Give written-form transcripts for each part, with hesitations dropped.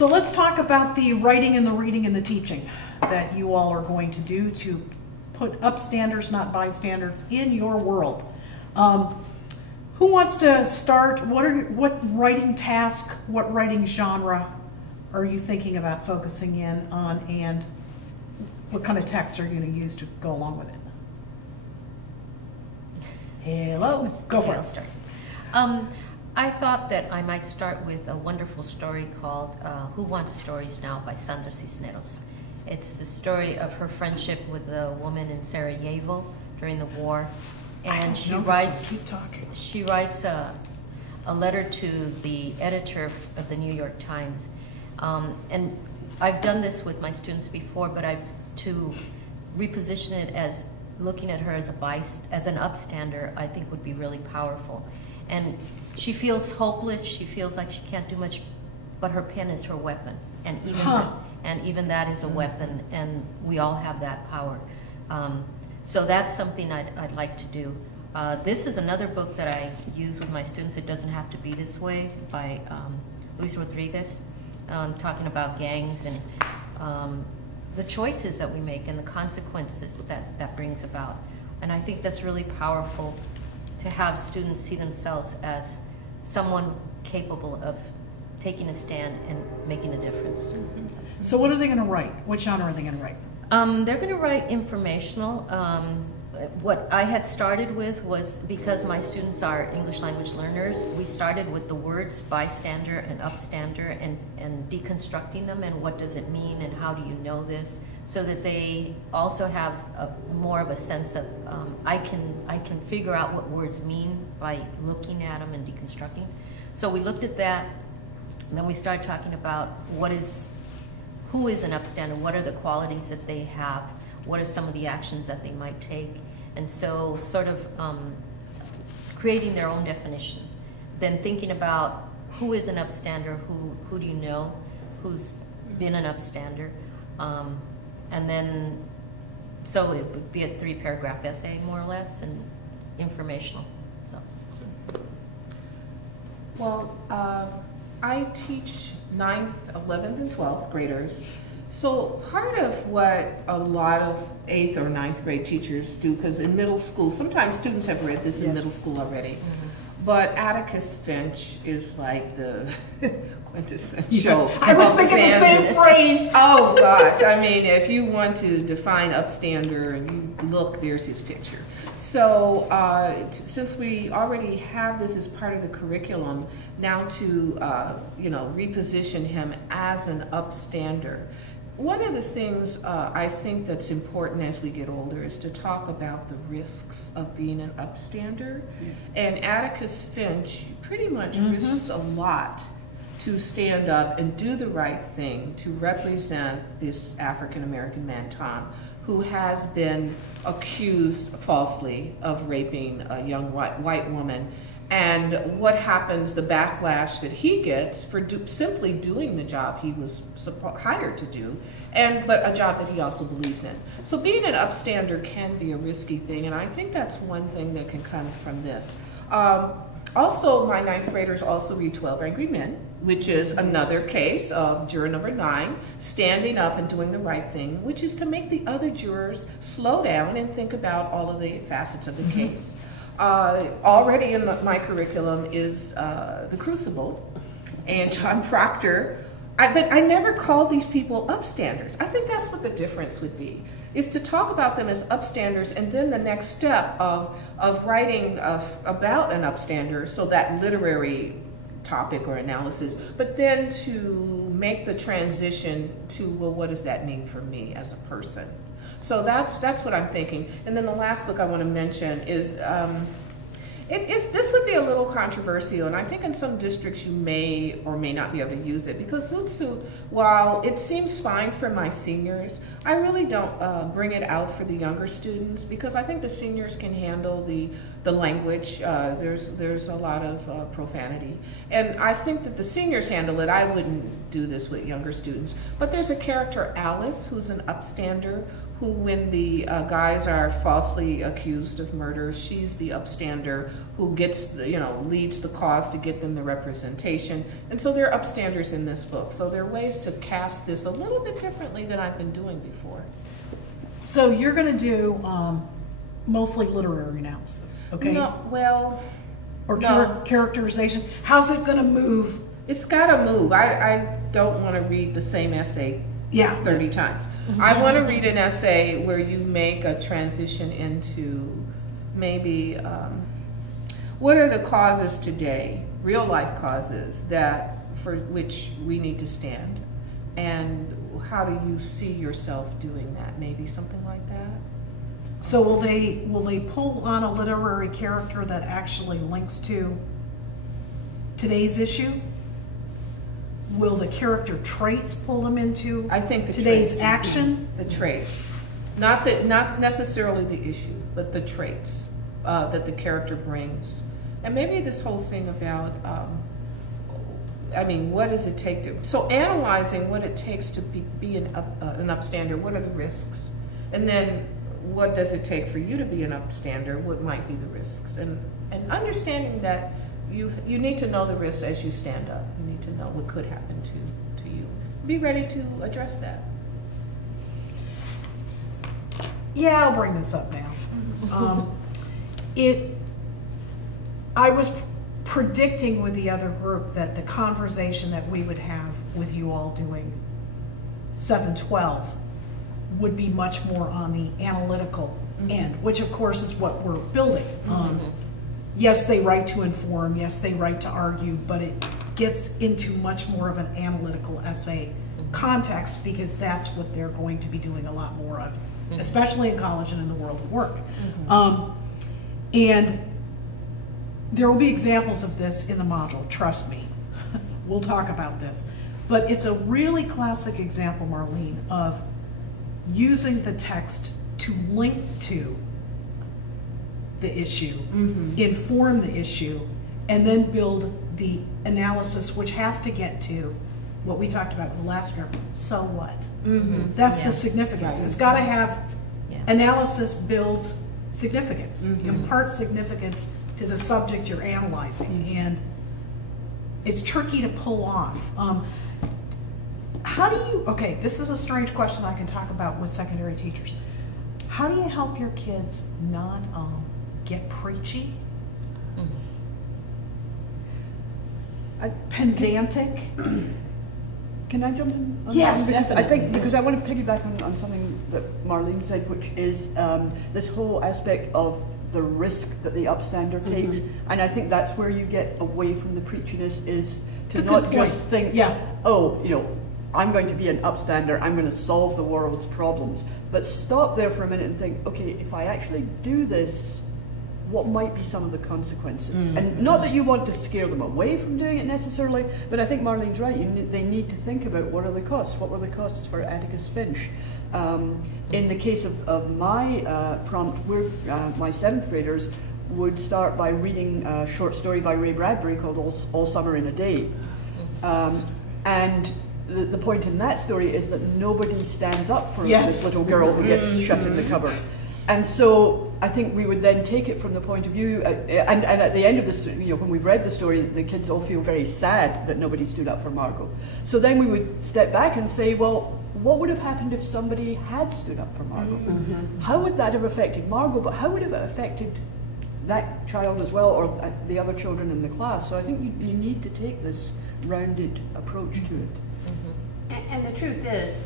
So let's talk about the writing and the reading and the teaching that you all are going to do to put upstanders, not bystanders, in your world. Who wants to start? What writing task, what writing genre are you thinking about focusing in on, and what kind of text are you going to use to go along with it? Hello, go for it. I'll start. I thought that I might start with a wonderful story called Who Wants Stories Now by Sandra Cisneros. It's the story of her friendship with a woman in Sarajevo during the war. And she writes a letter to the editor of the New York Times. And I've done this with my students before, but to reposition it as looking at her as an upstander, I think would be really powerful. And she feels hopeless. She feels like she can't do much, but her pen is her weapon, and even that is a weapon, and we all have that power. So that's something I'd like to do. This is another book that I use with my students. It doesn't have to be this way, by Luis Rodriguez, talking about gangs and the choices that we make and the consequences that brings about. And I think that's really powerful, to have students see themselves as someone capable of taking a stand and making a difference. So what are they going to write? What genre are they going to write? They're going to write informational. What I had started with was, because my students are English language learners, we started with the words bystander and upstander and deconstructing them, and what does it mean and how do you know this, so that they also have more of a sense of I can figure out what words mean by looking at them and deconstructing. So we looked at that, and then we started talking about who is an upstander, what are the qualities that they have, what are some of the actions that they might take, and so sort of creating their own definition. Then thinking about who is an upstander, who do you know, who's been an upstander, and then, so it would be a 3-paragraph essay, more or less, and informational. So. Well, I teach 9th, 11th, and 12th graders. So part of what a lot of 8th or 9th grade teachers do, because in middle school, sometimes students have read this in middle school already, but Atticus Finch is like the quintessential. I was thinking the same phrase. Oh gosh, I mean, if you want to define upstander and you look, there's his picture. So since we already have this as part of the curriculum, now to reposition him as an upstander. One of the things I think that's important as we get older is to talk about the risks of being an upstander. And Atticus Finch pretty much risks a lot to stand up and do the right thing to represent this African-American man, Tom, who has been accused falsely of raping a young white woman. And what happens, the backlash that he gets for simply doing the job he was hired to do, but a job that he also believes in. So being an upstander can be a risky thing, and I think that's one thing that can come from this. Also, my 9th graders also read 12 Angry Men, which is another case of juror number 9 standing up and doing the right thing, which is to make the other jurors slow down and think about all of the facets of the case. Already in my curriculum is The Crucible and John Proctor. But I never called these people upstanders. I think that's what the difference would be, is to talk about them as upstanders, and then the next step of writing about an upstander, so that literary topic or analysis, but then to make the transition to, well, what does that mean for me as a person? So that's what I'm thinking. And then the last book I want to mention is, this would be a little controversial, and I think in some districts you may or may not be able to use it, because Zoot Suit, while it seems fine for my seniors, I really don't bring it out for the younger students, because I think the seniors can handle the language. There's a lot of profanity, and I think that the seniors handle it. I wouldn't do this with younger students. But there's a character, Alice, who's an upstander, who, when the guys are falsely accused of murder, she's the upstander who gets, leads the cause to get them the representation. And so there are upstanders in this book. So there are ways to cast this a little bit differently than I've been doing before. So you're going to do mostly literary analysis, okay? No, well, or no. Characterization. How's it going to move? It's got to move. I don't want to read the same essay 30 times. I want to read an essay where you make a transition into maybe what are the causes today, real life causes that for which we need to stand, and how do you see yourself doing that? Maybe something like that. So will they pull on a literary character that actually links to today's issue? Will the character traits pull them into I think today's traits, action? The traits, not necessarily the issue, but the traits that the character brings, and maybe this whole thing about. What does it take to? So analyzing what it takes to be an upstander. What are the risks, and then what does it take for you to be an upstander? What might be the risks, and understanding that. You need to know the risks as you stand up. You need to know what could happen to you. Be ready to address that. Yeah, I'll bring this up now. I was predicting with the other group that the conversation that we would have with you all doing 712 would be much more on the analytical end, which of course is what we're building. Yes, they write to inform, yes, they write to argue, but it gets into much more of an analytical essay context because that's what they're going to be doing a lot more of, especially in college and in the world of work. And there will be examples of this in the module, trust me. We'll talk about this. But it's a really classic example, Marlene, of using the text to link to the issue, inform the issue, and then build the analysis, which has to get to what we talked about with the last group. So what? That's the significance. Right. It's got to have analysis builds significance, imparts significance to the subject you're analyzing, and it's tricky to pull off. How do you? Okay, this is a strange question I can talk about with secondary teachers. How do you help your kids not get preachy, pedantic? Can I jump in? Yes, I think because I want to piggyback on something that Marlene said, which is this whole aspect of the risk that the upstander takes, and I think that's where you get away from the preachiness, is to not just think, I'm going to be an upstander, I'm going to solve the world's problems, but stop there for a minute and think, okay, if I actually do this, what might be some of the consequences? And not that you want to scare them away from doing it necessarily, but I think Marlene's right. They need to think about what are the costs. What were the costs for Atticus Finch? In the case of my prompt, my 7th graders would start by reading a short story by Ray Bradbury called All Summer in a Day. And the point in that story is that nobody stands up for this little girl who gets shut in the cupboard. And so I think we would then take it from the point of view, and at the end of this, when we've read the story, the kids all feel very sad that nobody stood up for Margot. So then we would step back and say, well, what would have happened if somebody had stood up for Margot? How would that have affected Margot, but how would it have affected that child as well, or the other children in the class? So I think you need to take this rounded approach to it. And the truth is,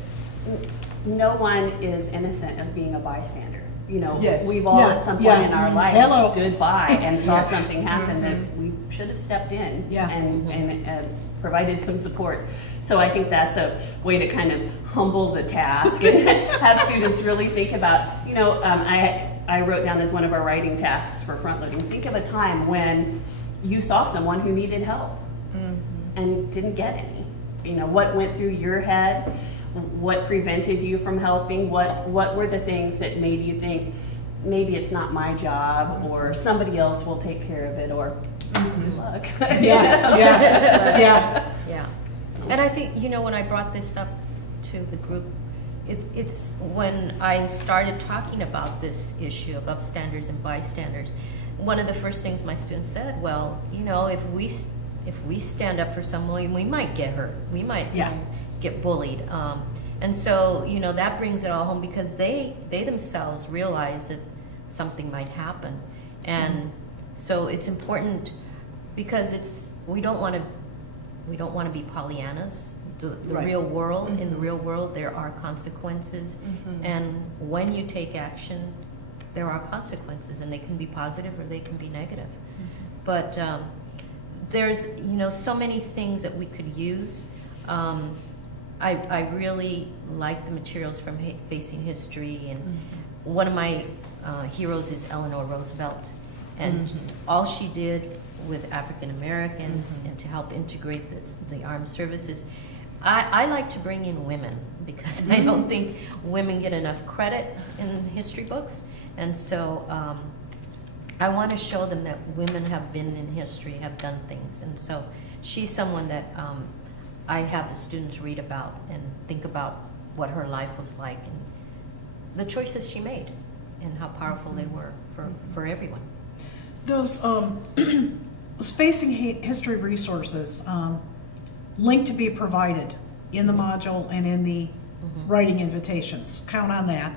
no one is innocent of being a bystander. We've all at some point in our lives stood by and saw something happen that we should have stepped in and provided some support. So I think that's a way to kind of humble the task and have students really think about, I wrote down as one of our writing tasks for front loading, think of a time when you saw someone who needed help and didn't get any. What went through your head? What prevented you from helping? What were the things that made you think maybe it's not my job, or somebody else will take care of it, or good luck? Yeah. And I think when I brought this up to the group, it's when I started talking about this issue of upstanders and bystanders, one of the first things my students said, well, you know, if we stand up for someone, we might get hurt, we might get bullied, and so, you know, that brings it all home, because they themselves realize that something might happen, and so it's important, because we don't want to be Pollyannas. The real world, in the real world, there are consequences, and when you take action, there are consequences, and they can be positive or they can be negative. But there's, you know, so many things that we could use. I really like the materials from Facing History, and one of my heroes is Eleanor Roosevelt, and all she did with African Americans and to help integrate the armed services. I like to bring in women, because I don't think women get enough credit in history books, and so I want to show them that women have been in history, have done things, and so she's someone that I have the students read about and think about what her life was like and the choices she made and how powerful they were for everyone. Those Facing History resources, link to be provided in the module and in the writing invitations. Count on that.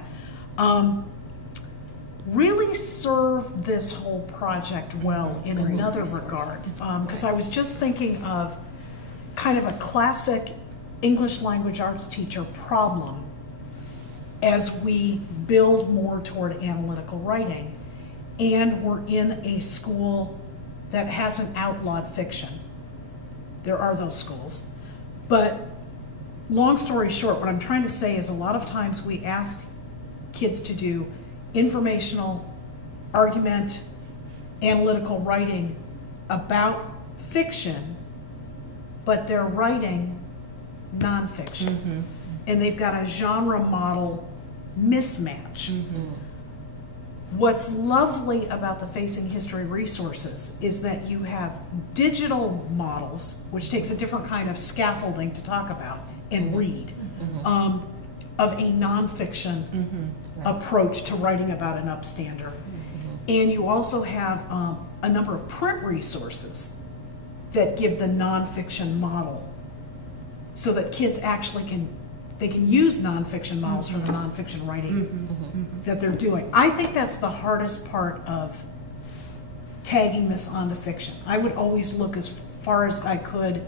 Really serve this whole project well in another regard, because I was just thinking of kind of a classic English language arts teacher problem as we build more toward analytical writing, and we're in a school that hasn't outlawed fiction. There are those schools. But long story short, what I'm trying to say is a lot of times we ask kids to do informational, argument, analytical writing about fiction, but they're writing nonfiction. And they've got a genre model mismatch. What's lovely about the Facing History resources is that you have digital models, which takes a different kind of scaffolding to talk about and read, of a nonfiction approach to writing about an upstander. And you also have a number of print resources that give the nonfiction model, so that kids actually can use nonfiction models for the nonfiction writing that they're doing. I think that's the hardest part of tagging this onto fiction. I would always look as far as I could,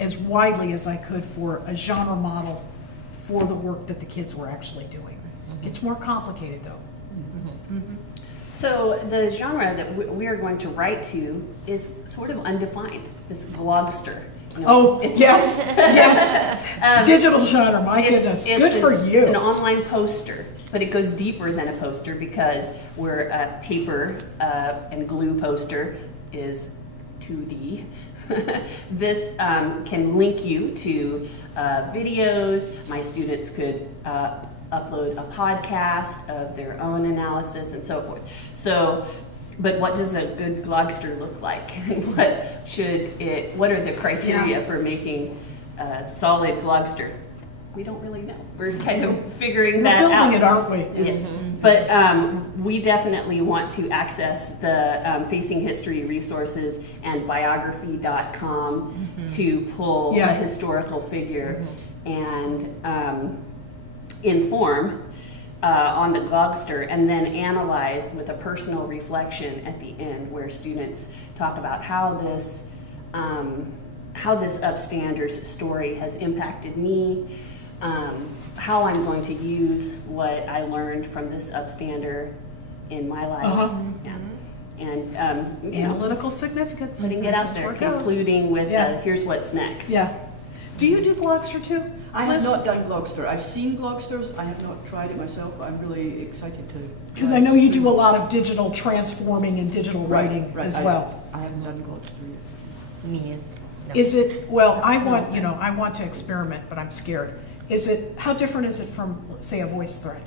as widely as I could, for a genre model for the work that the kids were actually doing. It's more complicated though. So the genre that we're going to write to is sort of undefined, this glogster. You know, oh, yes, yes. Digital genre, my goodness. Good for you. It's an online poster, but it goes deeper than a poster, because where a paper and glue poster is 2D. This can link you to videos. My students could upload a podcast of their own analysis and so forth. So, but what does a good glogster look like? What are the criteria for making a solid glogster? We don't really know. We're kind of figuring that out. We're building it, aren't we? Yes. But we definitely want to access the Facing History resources and biography.com to pull a historical figure and inform on the glogster, and then analyze with a personal reflection at the end, where students talk about how this upstander's story has impacted me, how I'm going to use what I learned from this upstander in my life, and analytical significance. Putting it out there, concluding with here's what's next. Yeah. Do you do glogster too? I have not done glogster. I've seen glogsters. I have not tried it myself, but I'm really excited to. Because I know you do a lot of digital transforming and digital writing as well. I haven't done glogster yet. Me neither. No. Is it, well, I want to experiment, but I'm scared. How different is it from, say, a VoiceThread?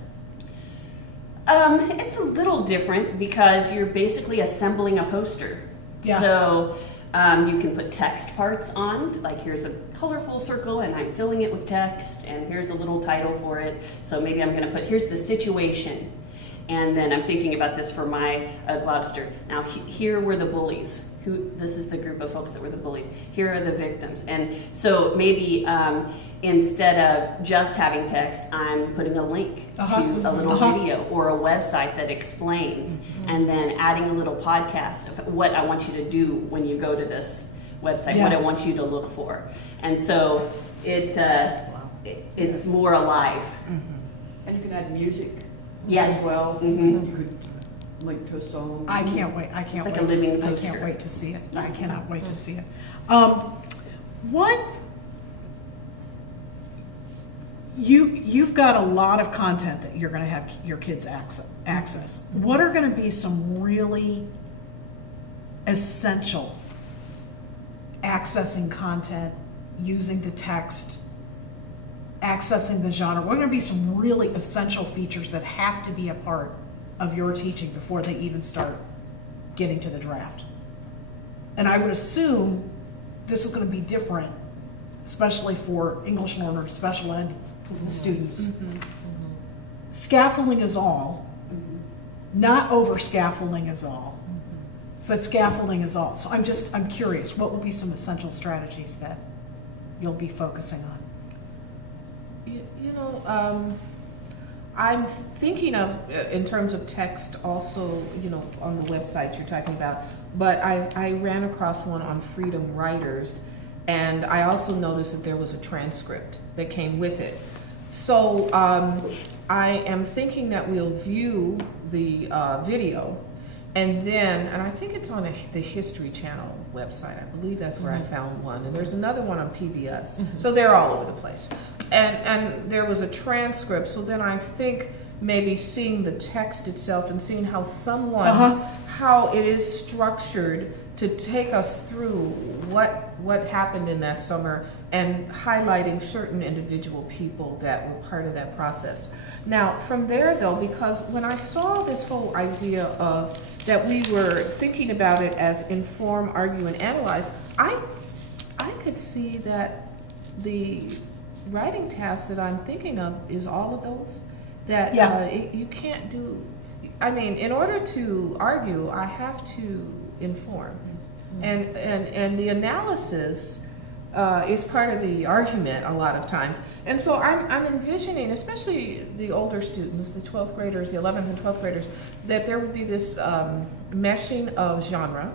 It's a little different, because you're basically assembling a poster. Yeah. So You can put text parts on, like here's a colorful circle and I'm filling it with text, and here's a little title for it. So maybe I'm going to put, here's the situation. And then I'm thinking about this for my Gloucester. Now, here were the bullies. This is the group of folks that were the bullies. Here are the victims. And so maybe instead of just having text, I'm putting a link to a little video or a website that explains, and then adding a little podcast of what I want you to do when you go to this website, what I want you to look for. And so it's more alive. And you can add music. Yes. As well. You could link to a song. I can't wait. I can't like wait. I can't wait to see it. I cannot wait to see it. What you've got a lot of content that you're going to have your kids access. What are going to be some really essential accessing content, using the text, accessing the genre? What are going to be some really essential features that have to be a part of your teaching before they even start getting to the draft? And I would assume this is going to be different, especially for English learners, special ed students. Scaffolding is all, not over scaffolding is all, but scaffolding is all. So I'm curious, what will be some essential strategies that you'll be focusing on? I'm thinking of, in terms of text also, on the website you're talking about, but I ran across one on Freedom Writers, and I also noticed that there was a transcript that came with it. So I am thinking that we'll view the video, and I think it's on the History Channel website. I believe that's where I found one. And there's another one on PBS. So they're all over the place. And there was a transcript. So then I think maybe seeing the text itself and seeing how how it is structured to take us through what happened in that summer, and highlighting certain individual people that were part of that process. Now, from there though, because when I saw this whole idea of that we were thinking about it as inform, argue, and analyze, I could see that the writing task that I'm thinking of is all of those. That you can't do, I mean, in order to argue, I have to inform. And the analysis is part of the argument a lot of times. And so I'm envisioning, especially the older students, the 12th graders, the 11th and 12th graders, that there would be this meshing of genre.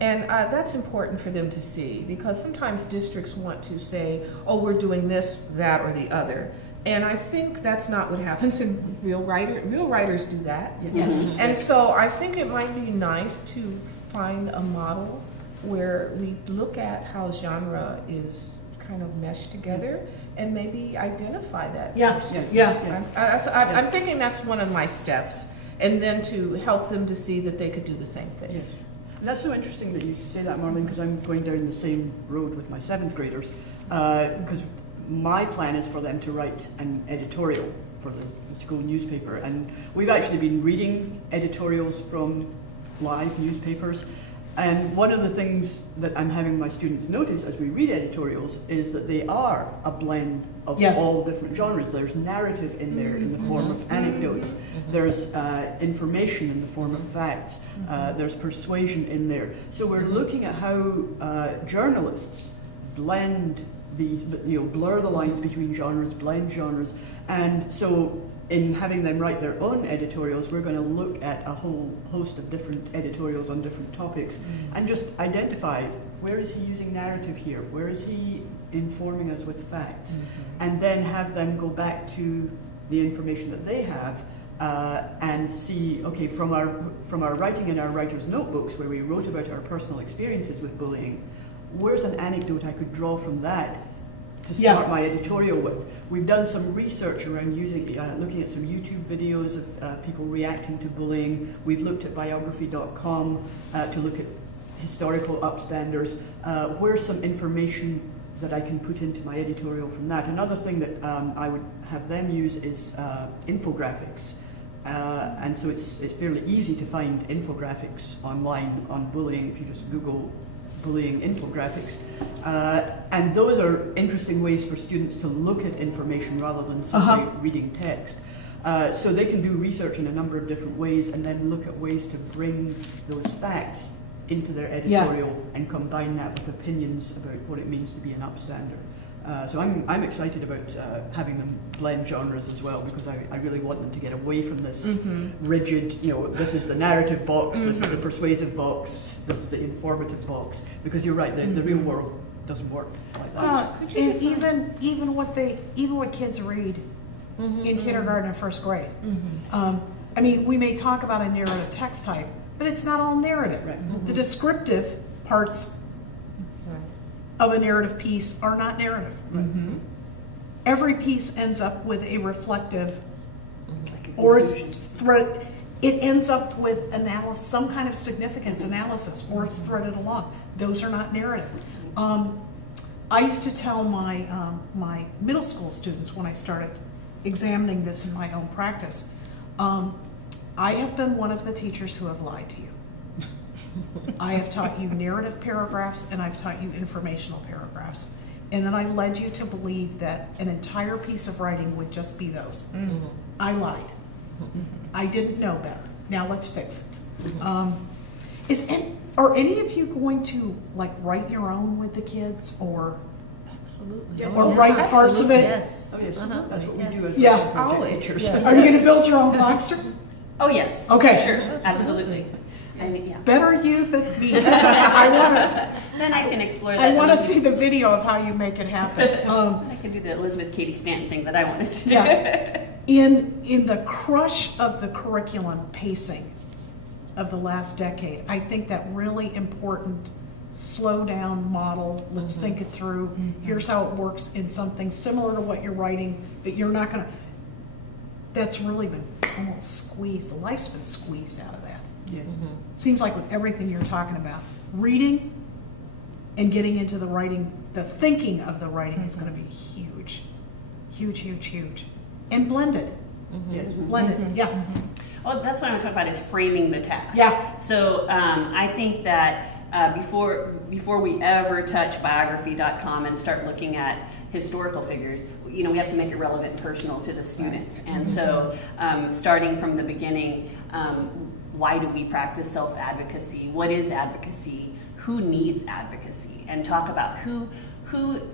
And that's important for them to see, because sometimes districts want to say, oh, we're doing this, that, or the other. And I think that's not what happens in real writers. Real writers do that. Yes. And so I think it might be nice to find a model where we look at how genre is kind of meshed together and maybe identify that. I'm thinking that's one of my steps, and then to help them to see that they could do the same thing. Yes. And that's so interesting that you say that, Marlene, because I'm going down the same road with my 7th graders, because my plan is for them to write an editorial for the school newspaper, and we've actually been reading editorials from live newspapers. And one of the things that I'm having my students notice as we read editorials is that they are a blend of all different genres. There's narrative in there in the form of anecdotes. There's information in the form of facts. There's persuasion in there. So we're looking at how journalists blend these, blur the lines between genres, blend genres. And so in having them write their own editorials, we're going to look at a whole host of different editorials on different topics and just identify, where is he using narrative here? Where is he informing us with facts? And then have them go back to the information that they have and see, okay, from our writing in our writer's notebooks, where we wrote about our personal experiences with bullying, where's an anecdote I could draw from that to start my editorial with? We've done some research around looking at some YouTube videos of people reacting to bullying. We've looked at biography.com to look at historical upstanders. Where's some information that I can put into my editorial from that? Another thing that I would have them use is infographics. And so it's fairly easy to find infographics online on bullying if you just Google bullying infographics. And those are interesting ways for students to look at information rather than simply reading text. So they can do research in a number of different ways and then look at ways to bring those facts into their editorial and combine that with opinions about what it means to be an upstander. So I'm excited about having them blend genres as well, because I really want them to get away from this rigid, this is the narrative box, this is the persuasive box, this is the informative box, because you're right, the real world doesn't work like that. And even what kids read in kindergarten and first grade. I mean, we may talk about a narrative text type, but it's not all narrative. Right. The descriptive parts of a narrative piece are not narrative. Every piece ends up with a reflective, or it ends up with analysis, some kind of significance analysis, or it's threaded along. Those are not narrative. I used to tell my my middle school students when I started examining this in my own practice, I have been one of the teachers who have lied to you. I have taught you narrative paragraphs and I've taught you informational paragraphs. And then I led you to believe that an entire piece of writing would just be those. I lied. I didn't know better. Now let's fix it. Are any of you going to write your own with the kids, or write parts of it? Yes. Oh, yes. That's what we do as project teachers. Yes. Are you going to build your own Voxer? Oh yes. Okay. Sure. Absolutely. Better you than me. I want to. Then I can explore that. I want to see the video of how you make it happen. I can do the Elizabeth Cady Stanton thing that I wanted to do. In the crush of the curriculum pacing of the last decade, I think that really important slow down model, let's think it through, here's how it works in something similar to what you're writing, but you're not going to, that's really been almost squeezed, the life's been squeezed out of that. Seems like with everything you're talking about, reading and getting into the writing, the thinking of the writing is going to be huge, huge, huge, huge, and blended. Blended, Well, that's what I want to talk about, is framing the task. So I think that before we ever touch biography.com and start looking at historical figures, we have to make it relevant and personal to the students. And so starting from the beginning, why do we practice self-advocacy? What is advocacy? Who needs advocacy? And talk about who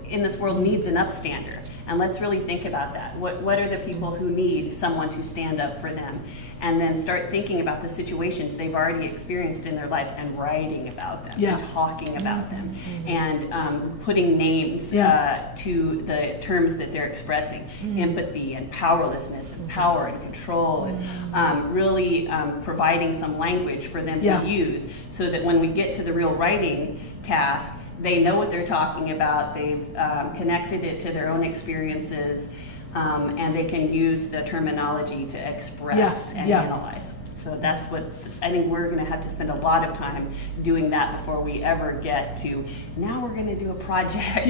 in this world needs an upstander. And let's really think about that. What are the people who need someone to stand up for them? And then start thinking about the situations they've already experienced in their lives and writing about them, and talking about them, and putting names to the terms that they're expressing. Empathy and powerlessness and power and control, and really providing some language for them to use, so that when we get to the real writing task, they know what they're talking about, they've connected it to their own experiences, and they can use the terminology to express and analyze. So that's what I think we're going to have to spend a lot of time doing that before we ever get to, now we're going to do a project.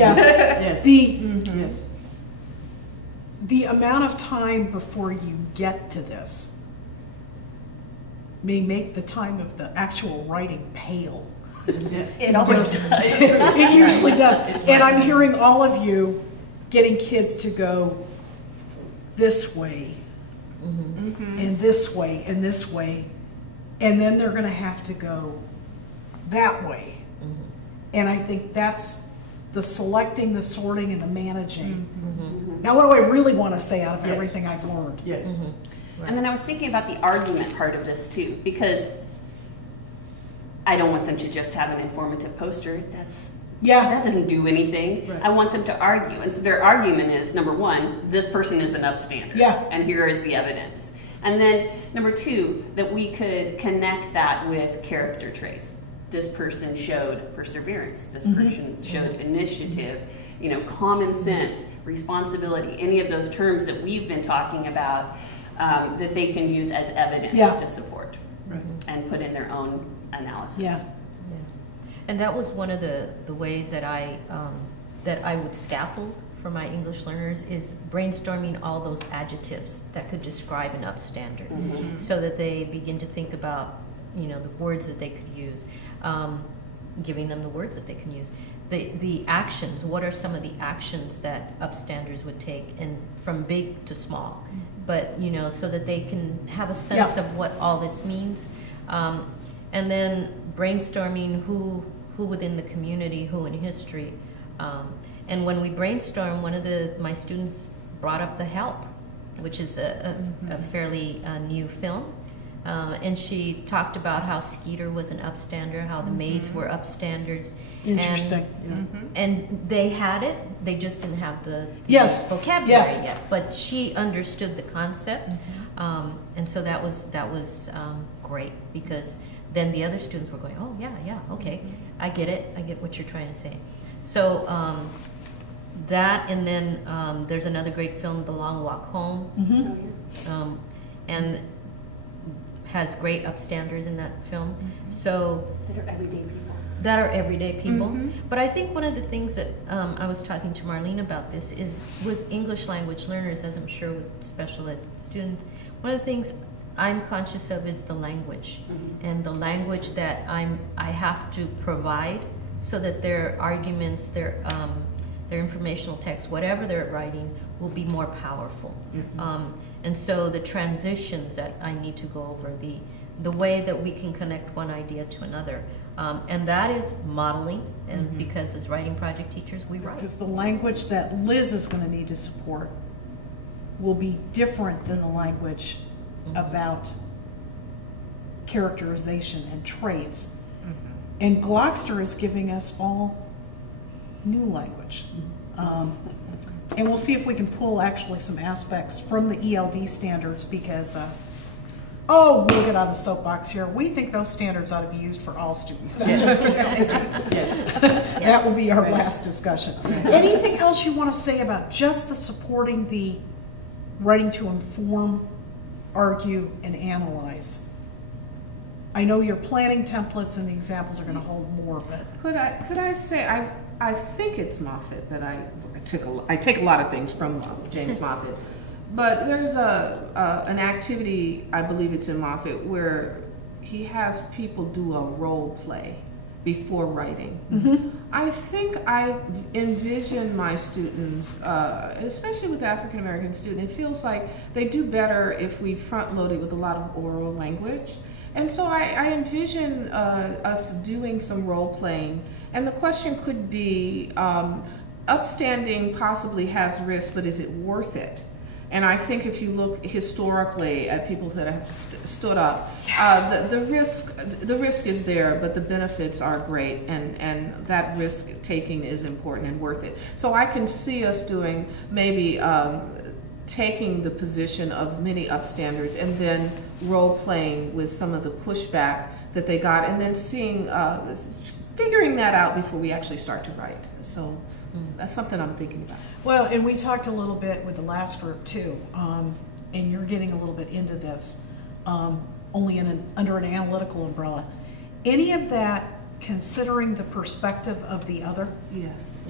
The amount of time before you get to this may make the time of the actual writing pale. It always does. It usually does. And I'm hearing all of you getting kids to go this way, and this way, and this way, and then they're going to have to go that way. And I think that's the selecting, the sorting, and the managing. Now, what do I really want to say out of everything I've learned? And then I was thinking about the argument part of this too, because I don't want them to just have an informative poster. That doesn't do anything. I want them to argue. And so their argument is, number one, this person is an upstander. And here is the evidence. And then number two, that we could connect that with character traits. This person showed perseverance. This person showed initiative, common sense, responsibility, any of those terms that we've been talking about, that they can use as evidence to support and put in their own analysis. And that was one of the ways that I would scaffold for my English learners, is brainstorming all those adjectives that could describe an upstander, so that they begin to think about the words that they could use. giving them the words that they can use. The actions, what are some of the actions that upstanders would take, and from big to small, but you know, so that they can have a sense of what all this means. And then brainstorming who within the community, who in history. And when we brainstorm, one of my students brought up The Help, which is a fairly new film. And she talked about how Skeeter was an upstander, how the maids were upstanders. Interesting. And they had it, they just didn't have the vocabulary yet. But she understood the concept. And so that was great, because then the other students were going, oh, yeah, okay, I get it, I get what you're trying to say. So that, and then there's another great film, The Long Walk Home, and has great upstanders in that film. So that are everyday people. But I think one of the things that I was talking to Marlene about this is with English language learners, as I'm sure with special ed students, one of the things I'm conscious of is the language, and the language that I have to provide so that their arguments, their informational text, whatever they're writing, will be more powerful. And so the transitions that I need to go over, the way that we can connect one idea to another, and that is modeling, and because as writing project teachers, we write. Because the language that Liz is going to need to support will be different than the language about characterization and traits. And Glockster is giving us all new language. And we'll see if we can pull actually some aspects from the ELD standards, because, we'll get on the soapbox here. We think those standards ought to be used for all students, not just ELD students. That will be our last discussion. Anything else you want to say about just the supporting the writing to inform, argue, and analyze? I know you're planning templates and the examples are going to hold more, but could I say I think it's Moffitt that I take a lot of things from James Moffitt, but there's an activity, I believe it's in Moffitt, where he has people do a role play before writing. I think I envision my students, especially with African American students, it feels like they do better if we front load it with a lot of oral language. And so I envision us doing some role playing, and the question could be, upstanding possibly has risk, but is it worth it? And I think if you look historically at people that have stood up, the risk is there, but the benefits are great, and that risk taking is important and worth it. So I can see us doing maybe taking the position of many upstanders and then role playing with some of the pushback that they got, and then seeing, figuring that out before we actually start to write. So that's something I'm thinking about. Well, and we talked a little bit with the last group too, and you're getting a little bit into this, only under an analytical umbrella. Any of that considering the perspective of the other? Yes.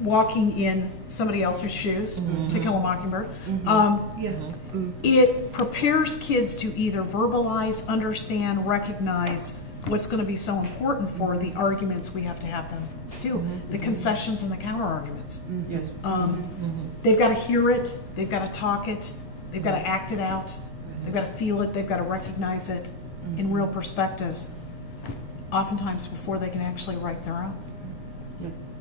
Walking in somebody else's shoes, To Kill a Mockingbird. It prepares kids to either verbalize, understand, recognize what's going to be so important for the arguments we have to have them do, the concessions and the counter arguments. They've got to hear it, they've got to talk it, they've got to act it out, they've got to feel it, they've got to recognize it in real perspectives, oftentimes before they can actually write their own.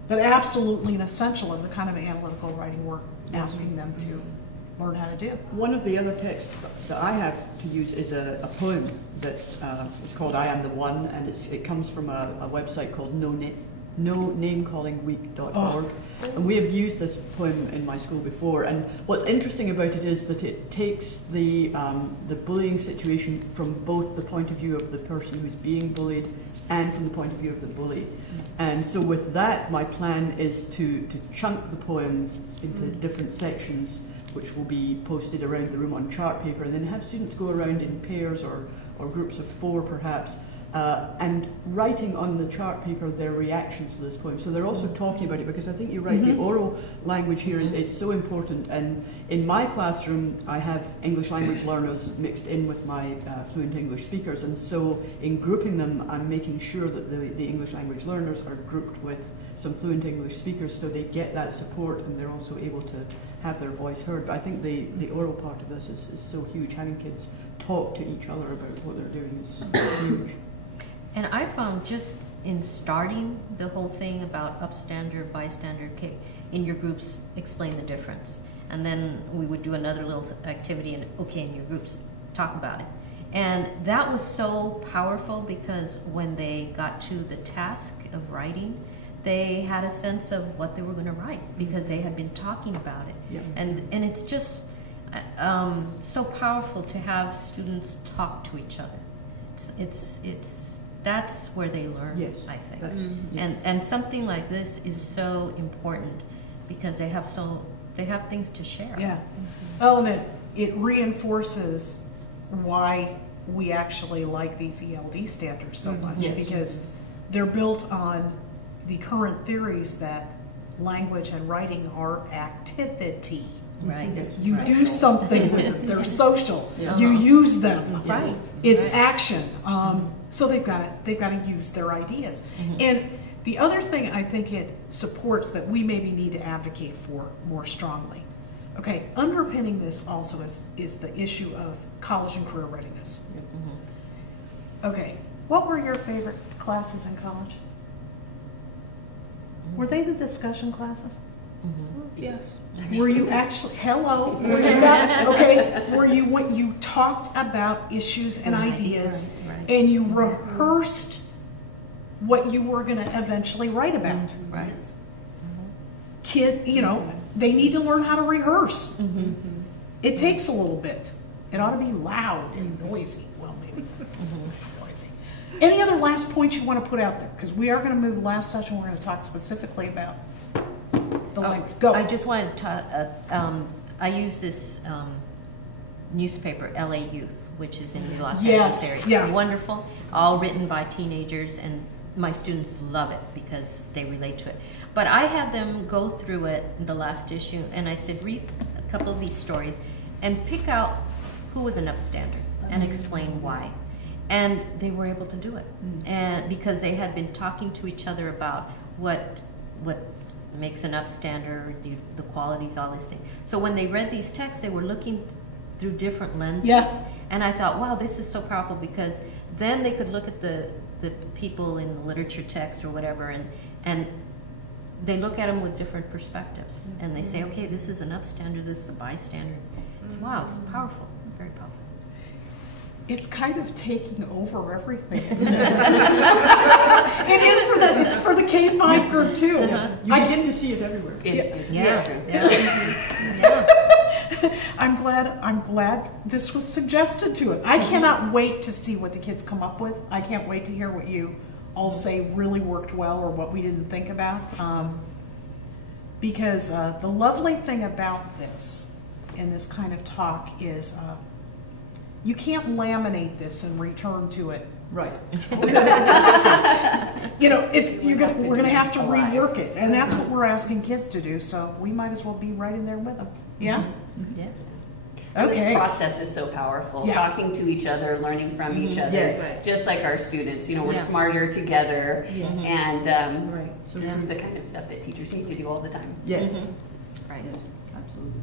But absolutely an essential of the kind of analytical writing we're asking them to learn how to do. One of the other texts that I have to use is a poem that is called I Am the One, and it comes from a website called NoNameCallingWeek.org. And we have used this poem in my school before, and what's interesting about it is that it takes the bullying situation from both the point of view of the person who's being bullied and from the point of view of the bully. And so with that, my plan is to chunk the poem into different sections, which will be posted around the room on chart paper, and then have students go around in pairs or groups of 4 perhaps, and writing on the chart paper their reactions to this poem. So they're also talking about it, because I think you're right, the oral language here is so important. And in my classroom, I have English language learners mixed in with my fluent English speakers, and so in grouping them, I'm making sure that the English language learners are grouped with some fluent English speakers, so they get that support and they're also able to have their voice heard. But I think the oral part of this is so huge. Having kids talk to each other about what they're doing is huge. And I found just in starting the whole thing about upstander, bystander, in your groups, explain the difference. And then we would do another little activity and, okay, in your groups, talk about it. And that was so powerful, because when they got to the task of writing, they had a sense of what they were going to write, because they had been talking about it. Yeah. And it's just so powerful to have students talk to each other. That's where they learn, yes, I think. Yeah. And something like this is so important, because they have things to share. Yeah. Well, and it reinforces why we actually like these ELD standards so much, yes, because they're built on the current theories that language and writing are activity. Right. You do something with them. They're social. Yeah. You use them. Right. It's action. So they've got to use their ideas. And the other thing I think it supports that we maybe need to advocate for more strongly. Okay, underpinning this also is the issue of college and career readiness. Okay, what were your favorite classes in college? Were they the discussion classes? Yes. Were you actually, hello, were you that, okay, were you, when you talked about issues and ideas, and you rehearsed what you were going to eventually write about? Right. Kid, they need to learn how to rehearse. It takes a little bit. It ought to be loud and noisy. Well, maybe noisy. Any other last points you want to put out there? Because we are going to move the last session. We're going to talk specifically about the language. Go. I just wanted to, I use this newspaper, LA Youth, which is in the Los Angeles area. Yeah. Wonderful, all written by teenagers, and my students love it because they relate to it. But I had them go through it in the last issue, and I said, read a couple of these stories and pick out who was an upstander and explain why. And they were able to do it, and because they had been talking to each other about what makes an upstander, the qualities, all these things. So when they read these texts, they were looking through different lenses. Yes. And I thought, wow, this is so powerful, because then they could look at the people in the literature text or whatever, and they look at them with different perspectives, and they say, okay, this is an upstander, this is a bystander. Wow, it's powerful, very powerful. It's kind of taking over everything, isn't it? It is it's for the K-5 group too. You begin to see it everywhere. I'm glad this was suggested to us. I cannot wait to see what the kids come up with. I can't wait to hear what you all say really worked well, or what we didn't think about. Because the lovely thing about this, in this kind of talk, is you can't laminate this and return to it. Right. We're gonna have to rework it, and that's what we're asking kids to do. So we might as well be right in there with them. Yeah. Yeah. Okay. This process is so powerful. Yeah. Talking to each other, learning from each other, Yes. Right. just like our students. We're smarter together, Yes. and Right. so this is the kind of stuff that teachers need to do all the time. Yes. Right. Absolutely.